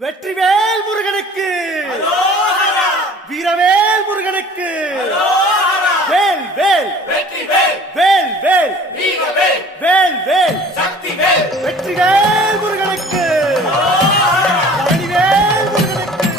வெற்றிவேல் முருகனுக்கு, வீரவேல் முருகனுக்கு, வேல் வேல் வெற்றிவேல், வேல் வேல் வீரவேல், வேல் வேல் சக்திவேல், வெற்றிவேல் முருகனுக்கு, பழனிவேல் முருகனுக்கு.